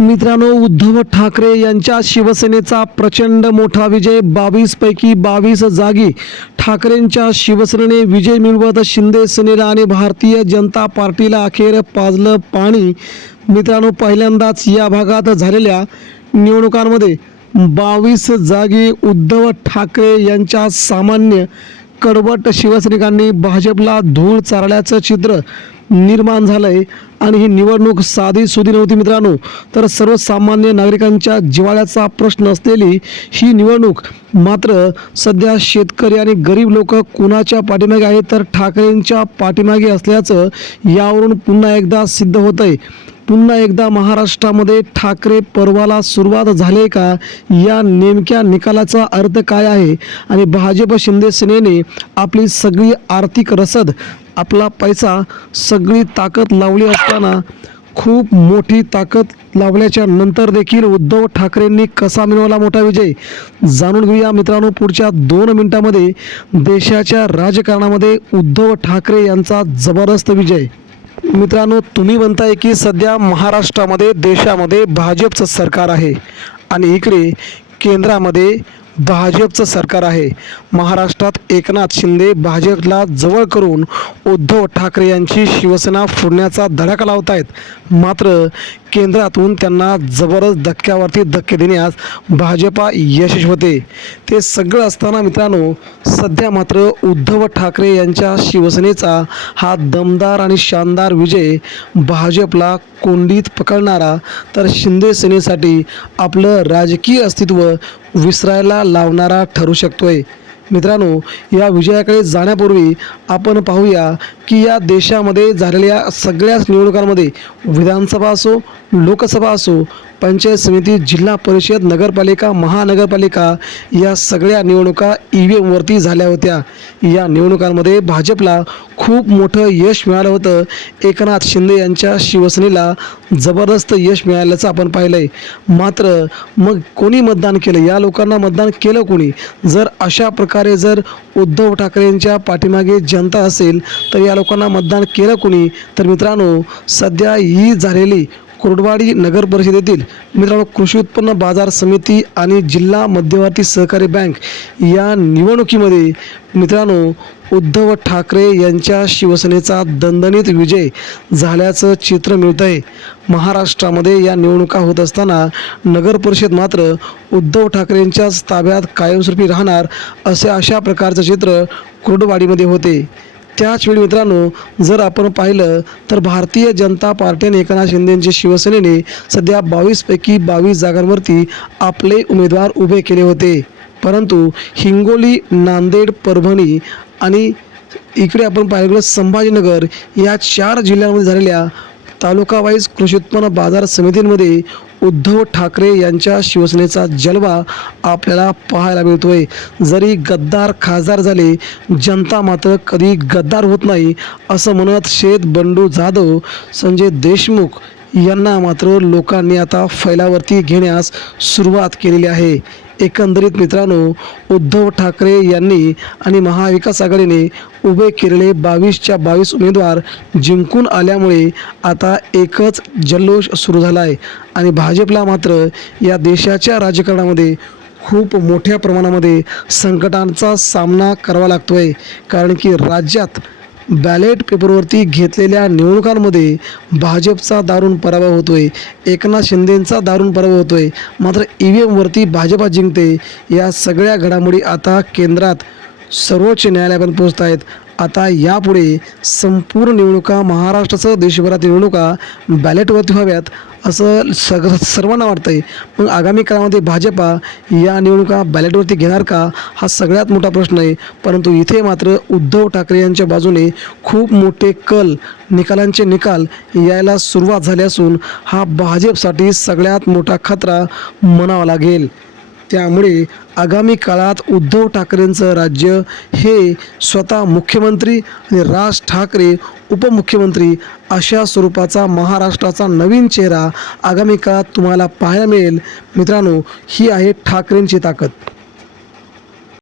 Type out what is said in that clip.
मित्रांनो, उद्धव ठाकरे यांच्या शिवसेनेचा प्रचंड मोठा विजय. 22 पैकी 22 जागी ठाकरेंच्या शिवसेनेने विजय मिळवत शिंदे सेनेला आणि भारतीय जनता पार्टीला अखेर पाजलं पाणी. मित्रांनो, पहिल्यांदाच या भागात झालेल्या निवडणुकांमध्ये 22 जागी उद्धव ठाकरे यांच्या सामान्य कडवट शिवसैनिकांनी भाजपला धूळ चारल्याचं चित्र निर्माण झालंय. आणि ही निवडणूक साधी सुधी नव्हती मित्रांनो, तर सर्वसामान्य नागरिकांच्या जिव्हाळ्याचा प्रश्न असलेली ही निवडणूक. मात्र सध्या शेतकरी आणि गरीब लोक कुणाच्या पाठीमागे आहेत, तर ठाकरेंच्या पाठीमागे असल्याचं यावरून पुन्हा एकदा सिद्ध होतंय. पुन्हा एकदा महाराष्ट्रामध्ये ठाकरे पर्वाला सुरुवात झाली का, या नेमक्या निकालाचा अर्थ काय आहे? आणि भाजप शिंदे सेनेने आपली सगळी आर्थिक रसद, आपला पैसा, सगळी ताकद लावली असताना खूप मोठी ताकद लावल्याच्या नंतर देखील उद्धव ठाकरेंनी कसा मिळवला मोठा विजय, जाणून घेऊया मित्रांनो पुढच्या 2 मिनिटांमध्ये. देशाच्या राजकारणामध्ये उद्धव ठाकरे यांचा जबरदस्त विजय. मित्रांनो, तुम्ही म्हणताय की सध्या महाराष्ट्रामध्ये, देशामध्ये भाजपचं सरकार आहे आणि इकडे केंद्रामध्ये भाजपचं सरकार आहे. महाराष्ट्रात एकनाथ शिंदे भाजपला जवळ करून उद्धव ठाकरे यांची शिवसेना फोडण्याचा धडाका लावत आहेत. मात्र केंद्रातून त्यांना जबरदस्त धक्क्यावरती धक्के देण्यास भाजपा यशस्वी होते. ते सगळं असताना मित्रांनो, सध्या मात्र उद्धव ठाकरे यांच्या शिवसेनेचा हा दमदार आणि शानदार विजय भाजपला कोंडीत पकडणारा, तर शिंदे सेनेसाठी आपलं राजकीय अस्तित्व विसरायला लावणारा ठरू शकतोय. मित्रांनो, या विजयाकडे जाण्यापूर्वी आपण पाहूया की या देशामध्ये झालेल्या सगळ्याच निवडणुकांमध्ये, विधानसभा असो, लोकसभा असो, पंचायत समिती, जिल्हा परिषद, नगरपालिका, महानगरपालिका, या सगळ्या निवडणुका EVM वरती झाल्या होत्या. या निवडणुकांमध्ये भाजपला खूप मोठं यश मिळालं होतं. एकनाथ शिंदे यांच्या शिवसेनेला जबरदस्त यश मिळाल्याचं आपण पाहिलंय. मात्र मग कोणी मतदान केलं, या लोकांना मतदान केलं कोणी? जर अशा प्रकारे जर उद्धव ठाकरेंच्या पाठीमागे जनता असेल, तर या लोकांना मतदान केलं कोणी? तर मित्रांनो, सध्या ही झालेली कुर्डवाडी नगर परिषदेतील मित्रांनो कृषी उत्पन्न बाजार समिती आणि जिल्हा मध्यवर्ती सहकारी बँक या निवडणुकीमध्ये मित्रांनो उद्धव ठाकरे यांच्या शिवसेनेचा दणदणीत विजय झाल्याचं चित्र मिळतं आहे. महाराष्ट्रामध्ये या निवडणुका होत असताना नगर परिषद मात्र उद्धव ठाकरेंच्याच ताब्यात कायमस्वरूपी राहणार अशा प्रकारचं चित्र कुर्डवाडीमध्ये होते. त्याचवेळी मित्रांनो, जर आपण पाहिलं तर भारतीय जनता पार्टी आणि एकनाथ शिंदेंच्या शिवसेनेने सध्या 22 पैकी 22 जागांवरती आपले उमेदवार उभे केले होते. परंतु हिंगोली, नांदेड, परभणी आणि इकडे आपण पाहिलं संभाजीनगर या 4 जिल्ह्यांमध्ये झालेल्या तालुका वाईज कृषी उत्पन्न बाजार समितींमध्ये उद्धव ठाकरे यांच्या शिवसेनेचा जलवा आपल्याला पाहायला मिळतोय. जरी गद्दार खासदार झाले, जनता मात्र कधी गद्दार होत नाही असं म्हणत शेत बंडू जाधव, संजय देशमुख यांना मात्र लोकांनी आता फैलावरती घेण्यास सुरुवात केलेली आहे. एकंदरीत मित्रांनो, उद्धव ठाकरे यांनी आणि महाविकास आघाडीने उभे केलेले 22च्या 22 उमेदवार जिंकून आल्यामुळे आता एकच जल्लोष सुरू झाला आहे. आणि भाजपला मात्र या देशाच्या राजकारणामध्ये खूप मोठ्या प्रमाणामध्ये संकटांचा सामना करावा लागतो आहे. कारण की राज्यात बॅलेट पेपरवरती घेतलेल्या निवडणुकांमध्ये भाजपचा दारुण पराभव होतोय, एकनाथ शिंदेंचा दारुण पराभव होतोय. मात्र EVM वरती भाजपा जिंकते. या सगळ्या घडामोडी आता केंद्रात सर्वोच्च न्यायालयापर्यंत पोहोचत आहेत. आता यापुढे संपूर्ण निवडणुका, महाराष्ट्रासह देशभरात निवडणुका बॅलेटवरती व्हाव्यात असं सर्वांना वाटतंय. मग आगामी काळामध्ये भाजपा या निवडणुका बॅलेटवरती घेणार का, हा सगळ्यात मोठा प्रश्न आहे. परंतु इथे मात्र उद्धव ठाकरे यांच्या बाजूने खूप मोठे निकालांचे निकाल यायला सुरुवात झाली असून हा भाजपसाठी सगळ्यात मोठा खतरा म्हणावा लागेल. त्यामुळे आगामी काळात उद्धव ठाकरेंचं राज्य हे स्वतः मुख्यमंत्री आणि राज ठाकरे उपमुख्यमंत्री अशा स्वरूपाचा महाराष्ट्राचा नवीन चेहरा आगामी काळात तुम्हाला पाहायला मिळेल. मित्रांनो, ही आहे ठाकरेंची ताकद.